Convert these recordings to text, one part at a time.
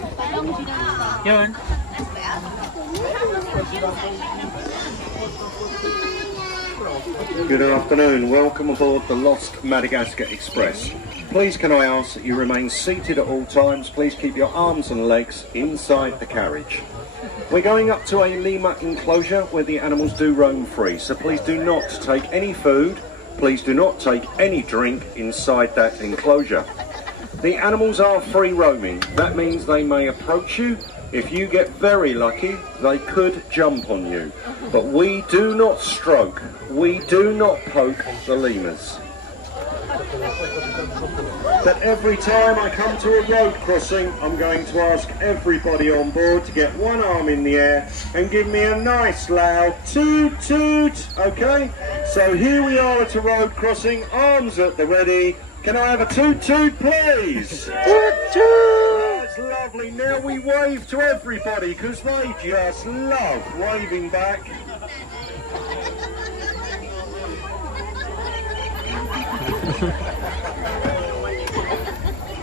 Yun. Good afternoon, welcome aboard the Lost Madagascar Express. Please can I ask that you remain seated at all times, please keep your arms and legs inside the carriage. We're going up to a lemur enclosure where the animals do roam free, so please do not take any food, please do not take any drink inside that enclosure. The animals are free roaming, that means they may approach you. If you get very lucky, they could jump on you. But we do not stroke, we do not poke the lemurs. But every time I come to a road crossing, I'm going to ask everybody on board to get one arm in the air and give me a nice loud toot toot, okay? So here we are at a road crossing, arms at the ready. Can I have a toot toot, please? Toot toot! That's lovely. Now we wave to everybody because they just love waving back.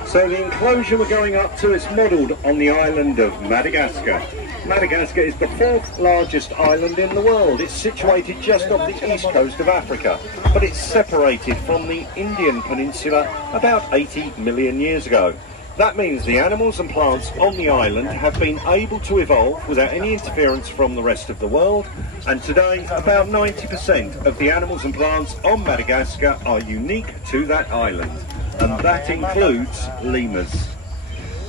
So the enclosure we're going up to is modelled on the island of Madagascar. Madagascar is the fourth largest island in the world. It's situated just off the east coast of Africa, but it's separated from the Indian Peninsula about 80 million years ago. That means the animals and plants on the island have been able to evolve without any interference from the rest of the world, and today about 90% of the animals and plants on Madagascar are unique to that island, and that includes lemurs.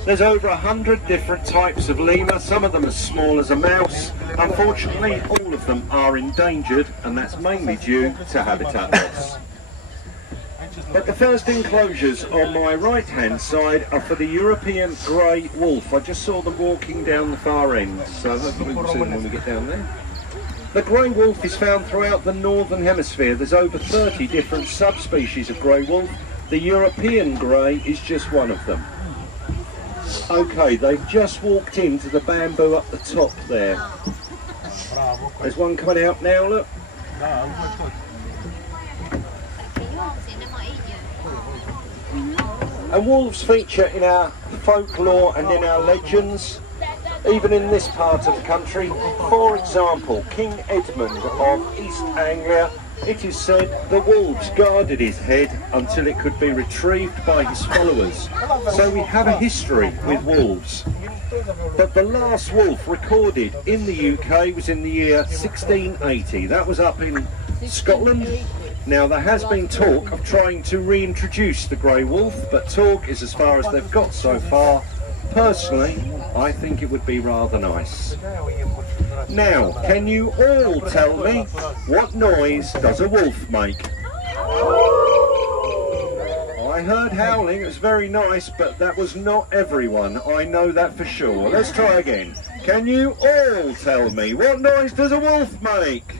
There's over 100 different types of lemur, some of them as small as a mouse. Unfortunately, all of them are endangered, and that's mainly due to habitat loss. But the first enclosures on my right hand side are for the European grey wolf. I just saw them walking down the far end, so hopefully we'll see them when we get down there. The grey wolf is found throughout the northern hemisphere. There's over 30 different subspecies of grey wolf. The European grey is just one of them. Okay, they've just walked into the bamboo up the top there. There's one coming out now, look. And wolves feature in our folklore and in our legends, even in this part of the country. For example, King Edmund of East Anglia, it is said the wolves guarded his head until it could be retrieved by his followers. So we have a history with wolves. But the last wolf recorded in the UK was in the year 1680. That was up in Scotland. Now there has been talk of trying to reintroduce the grey wolf, but talk is as far as they've got so far. Personally, I think it would be rather nice. Now, can you all tell me what noise does a wolf make? I heard howling, it was very nice, but that was not everyone, I know that for sure. Let's try again. Can you all tell me what noise does a wolf make?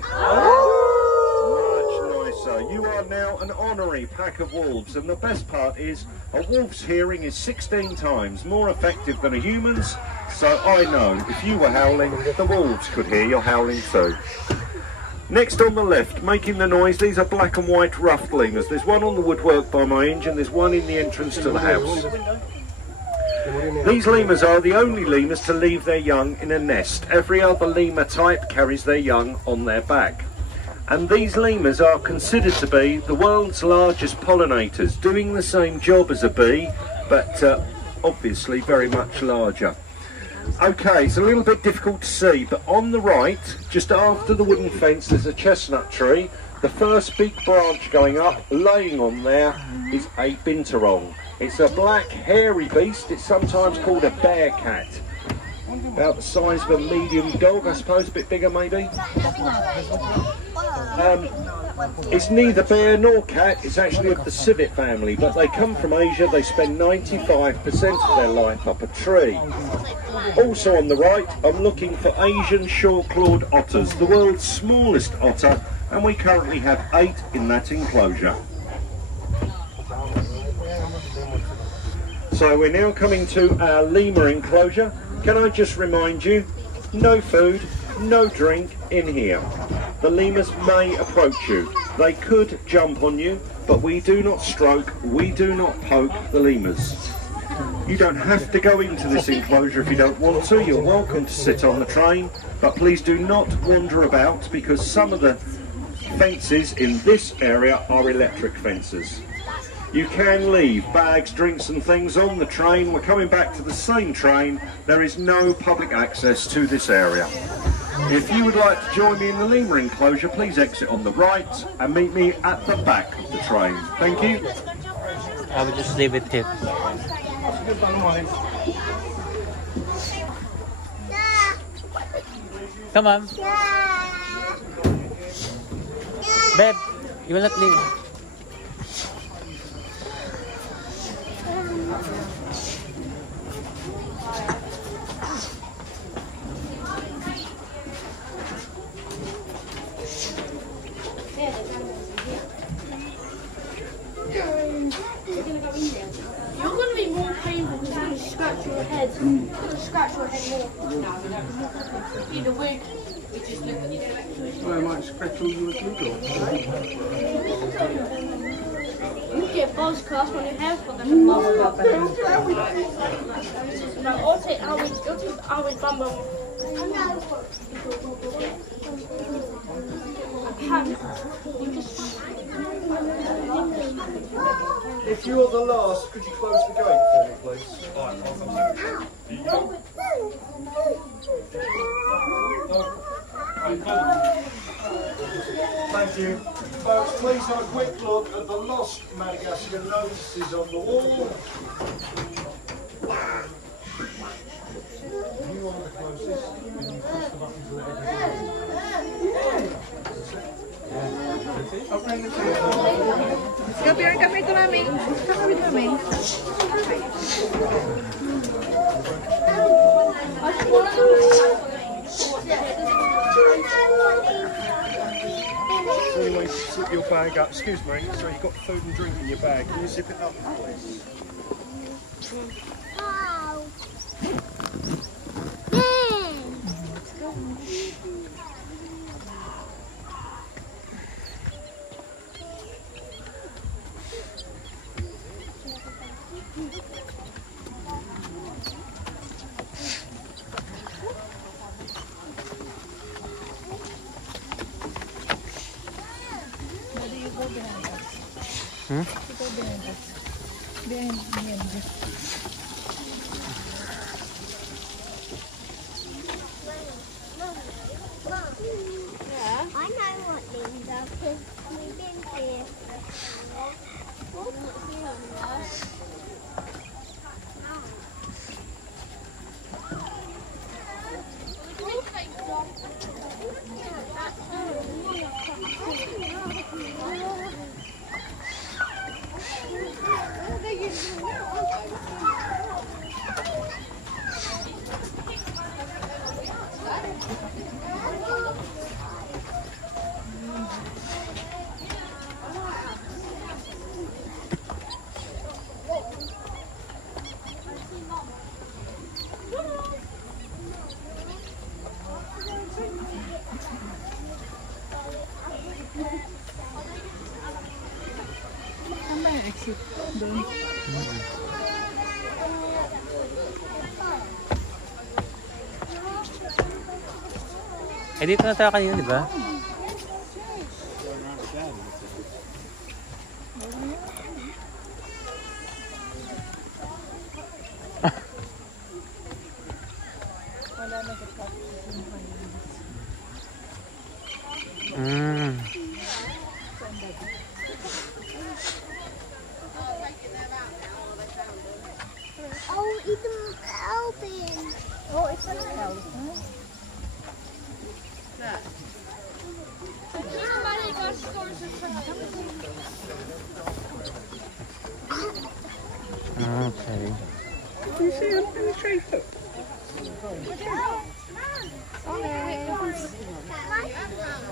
You are now an honorary pack of wolves, and the best part is a wolf's hearing is 16 times more effective than a human's, so I know if you were howling, the wolves could hear your howling too. Next on the left, making the noise, these are black and white ruffed lemurs. There's one on the woodwork by my engine, there's one in the entrance to the house. These lemurs are the only lemurs to leave their young in a nest. Every other lemur type carries their young on their back. And these lemurs are considered to be the world's largest pollinators, doing the same job as a bee, but obviously very much larger. Okay, it's a little bit difficult to see, but on the right, just after the wooden fence, there's a chestnut tree. The first big branch going up, laying on there, is a binturong. It's a black, hairy beast. It's sometimes called a bear cat. About the size of a medium dog, I suppose, a bit bigger maybe. It's neither bear nor cat, it's actually of the civet family, but they come from Asia. They spend 95% of their life up a tree. Also on the right, I'm looking for Asian short-clawed otters, the world's smallest otter, and we currently have 8 in that enclosure. So we're now coming to our lemur enclosure. Can I just remind you, no food, no drink in here. The lemurs may approach you. They could jump on you, but we do not stroke, we do not poke the lemurs. You don't have to go into this enclosure if you don't want to. You're welcome to sit on the train, but please do not wander about because some of the fences in this area are electric fences. You can leave bags, drinks and things on the train. We're coming back to the same train. There is no public access to this area. If you would like to join me in the Lemur Enclosure, please exit on the right and meet me at the back of the train. Thank you. I will just leave it here. Come on. Babe, you will not leave. You're going to be more painful because you're going to scratch your head. You're going to scratch your head more. Either way, we just look at you. Well, I might scratch all your glue. You get buzz cast on your hair for them. I'll take Alwyn's bum bum. If you're the last, could you close the gate for me, please? Thank you. Folks, please have a quick look at the lost Madagascar notices on the wall. You want to close this? And you press the button to let it Go biar kami ito namin. Kami namin. So anyway, zip your bag up. Excuse me, so you've got food and drink in your bag. Can you zip it up, please? I know what these are because we've been here. Eh, dito na tayo kanina, di ba? Oh, it's an elephant. Oh, it's an elephant. Okay. Can you see them in the tree foot? Can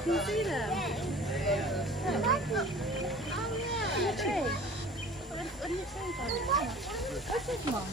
you see them? In the tree. What's it, Mom?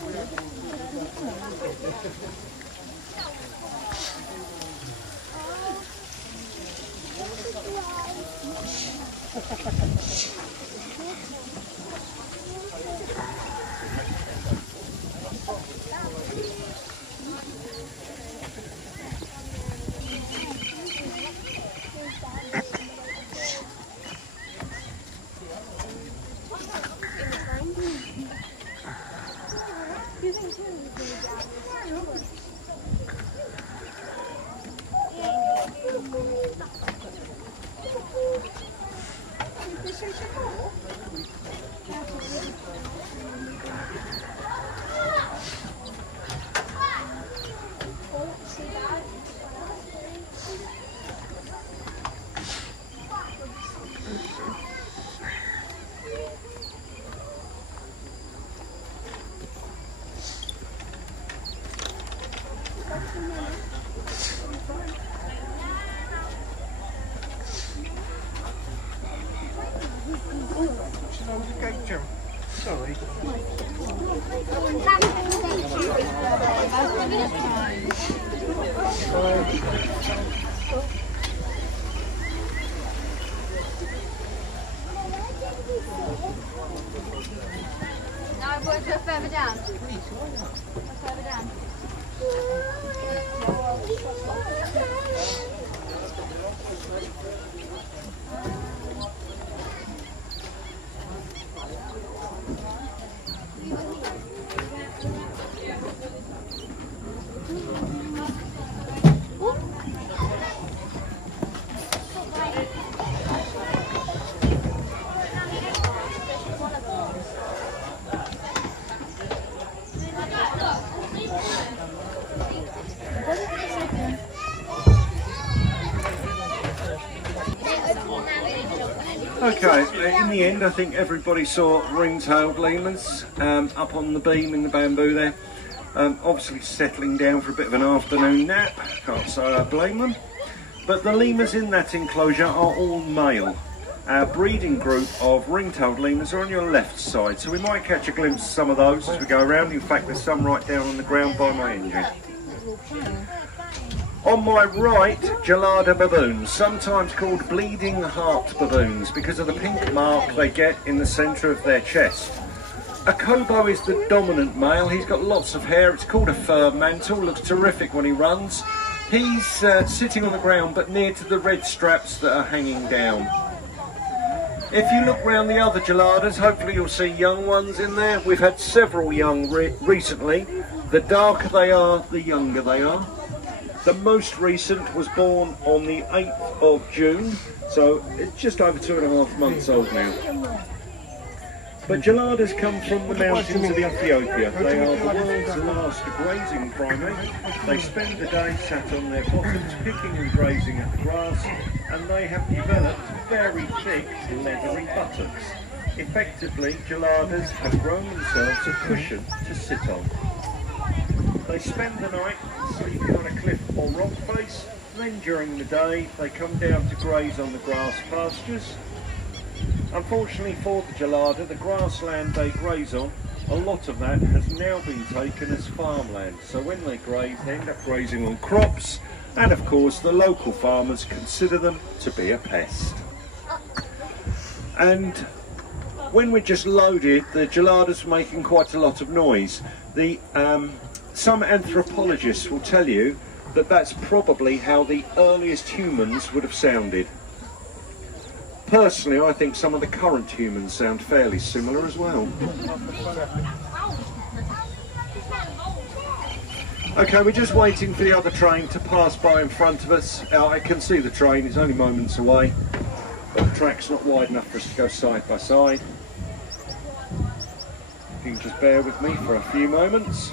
Sorry. No, I've got to go further down. Further down. Okay, in the end I think everybody saw ring-tailed lemurs up on the beam in the bamboo there. Obviously settling down for a bit of an afternoon nap, can't say I blame them. But the lemurs in that enclosure are all male. Our breeding group of ring-tailed lemurs are on your left side, so we might catch a glimpse of some of those as we go around. In fact, there's some right down on the ground by my engine. On my right, gelada baboons, sometimes called bleeding heart baboons because of the pink mark they get in the centre of their chest. A kobo is the dominant male. He's got lots of hair. It's called a fur mantle. Looks terrific when he runs. He's sitting on the ground but near to the red straps that are hanging down. If you look round the other geladas, hopefully you'll see young ones in there. We've had several young recently. The darker they are, the younger they are. The most recent was born on the 8th of June, so it's just over 2.5 months old now. But geladas come from the mountains of Ethiopia. They are the world's last grazing primate. They spend the day sat on their bottoms picking and grazing at the grass, and they have developed very thick leathery buttocks. Effectively, geladas have grown themselves a cushion to sit on. They spend the night sleeping on a cliff or rock face, then during the day they come down to graze on the grass pastures. Unfortunately for the gelada, the grassland they graze on, a lot of that has now been taken as farmland. So when they graze, they end up grazing on crops, and of course the local farmers consider them to be a pest. And when we're just loaded, the gelada's making quite a lot of noise. Some anthropologists will tell you that that's probably how the earliest humans would have sounded. Personally, I think some of the current humans sound fairly similar as well. Okay, we're just waiting for the other train to pass by in front of us. I can see the train, it's only moments away, but the track's not wide enough for us to go side by side. If you can just bear with me for a few moments.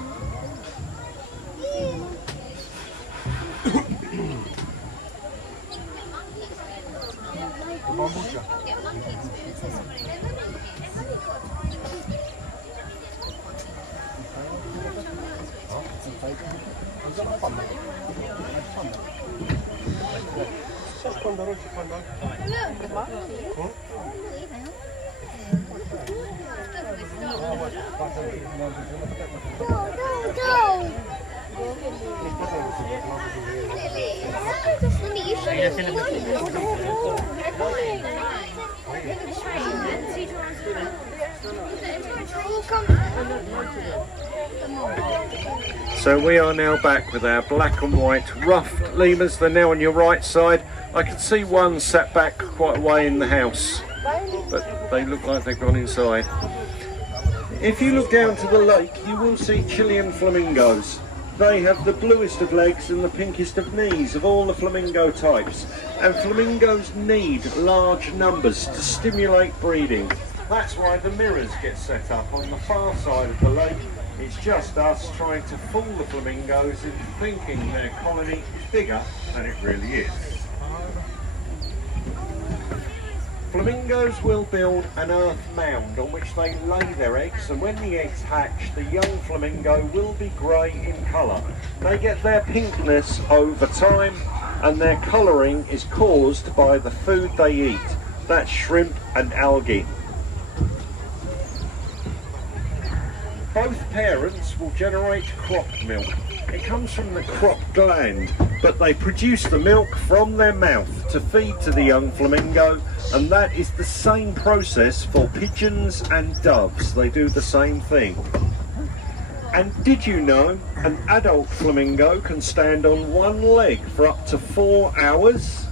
So we are now back with our black and white ruffed lemurs. They're now on your right side. I can see one sat back quite a way in the house, but they look like they've gone inside. If you look down to the lake, you will see Chilean flamingos. They have the bluest of legs and the pinkest of knees of all the flamingo types. And flamingos need large numbers to stimulate breeding. That's why the mirrors get set up on the far side of the lake. It's just us trying to fool the flamingos into thinking their colony is bigger than it really is. Flamingos will build an earth mound on which they lay their eggs, and when the eggs hatch, the young flamingo will be grey in colour. They get their pinkness over time, and their colouring is caused by the food they eat. That's shrimp and algae. Both parents will generate crop milk. It comes from the crop gland, but they produce the milk from their mouth to feed to the young flamingo, and that is the same process for pigeons and doves. They do the same thing. And did you know an adult flamingo can stand on one leg for up to 4 hours?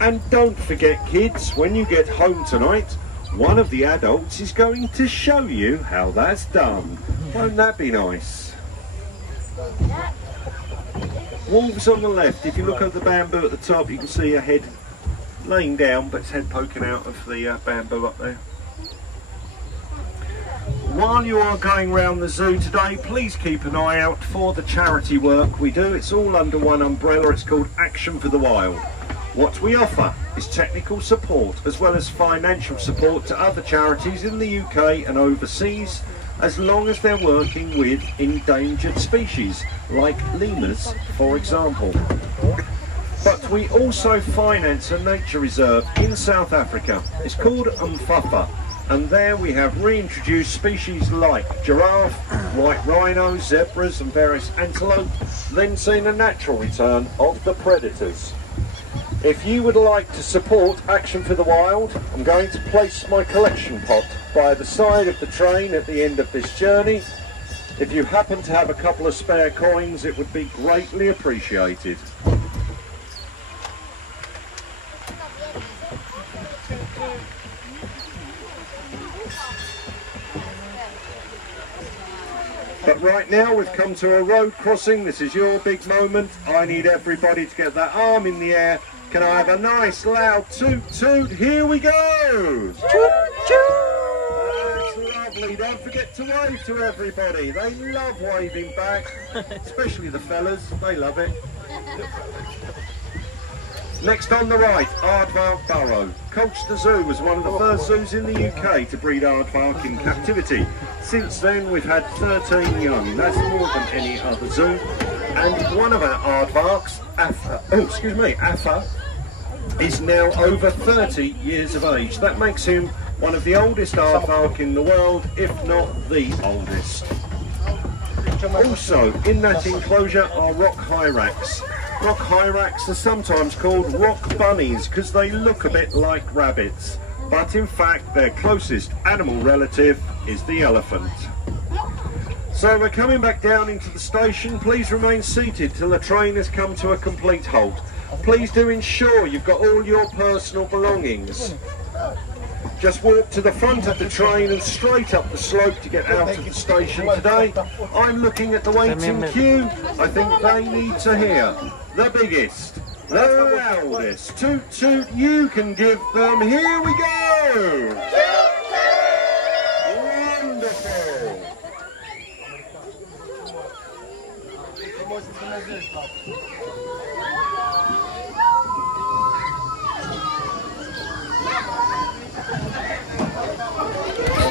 And don't forget, kids, when you get home tonight, one of the adults is going to show you how that's done. Won't that be nice? Wolves on the left. If you look at the bamboo at the top, you can see a head laying down, but its head poking out of the bamboo up there. While you are going around the zoo today, please keep an eye out for the charity work we do. It's all under one umbrella. It's called Action for the Wild. What we offer is technical support as well as financial support to other charities in the UK and overseas, as long as they're working with endangered species like lemurs, for example. But we also finance a nature reserve in South Africa. It's called Umfafa, and there we have reintroduced species like giraffe, white rhinos, zebras and various antelope, then seen a natural return of the predators. If you would like to support Action for the Wild, I'm going to place my collection pot by the side of the train at the end of this journey. If you happen to have a couple of spare coins, it would be greatly appreciated. But right now we've come to a road crossing. This is your big moment. I need everybody to get that arm in the air. Can I have a nice loud toot toot? Here we go! Toot toot! That's lovely. Don't forget to wave to everybody. They love waving back, especially the fellas. They love it. Next on the right, Aardvark Burrow. Colchester Zoo was one of the first zoos in the UK to breed aardvark in captivity. Since then we've had 13 young. That's more than any other zoo. And one of our aardvarks, Afa, is now over 30 years of age. That makes him one of the oldest aardvark in the world, if not the oldest. Also, in that enclosure are rock hyrax. Rock hyrax are sometimes called rock bunnies because they look a bit like rabbits, but in fact their closest animal relative is the elephant. So we're coming back down into the station. Please remain seated till the train has come to a complete halt. Please do ensure you've got all your personal belongings. Just walk to the front of the train and straight up the slope to get out of the station today. I'm looking at the waiting queue. I think they need to hear the biggest, the loudest toot toot you can give them. Here we go! Wonderful!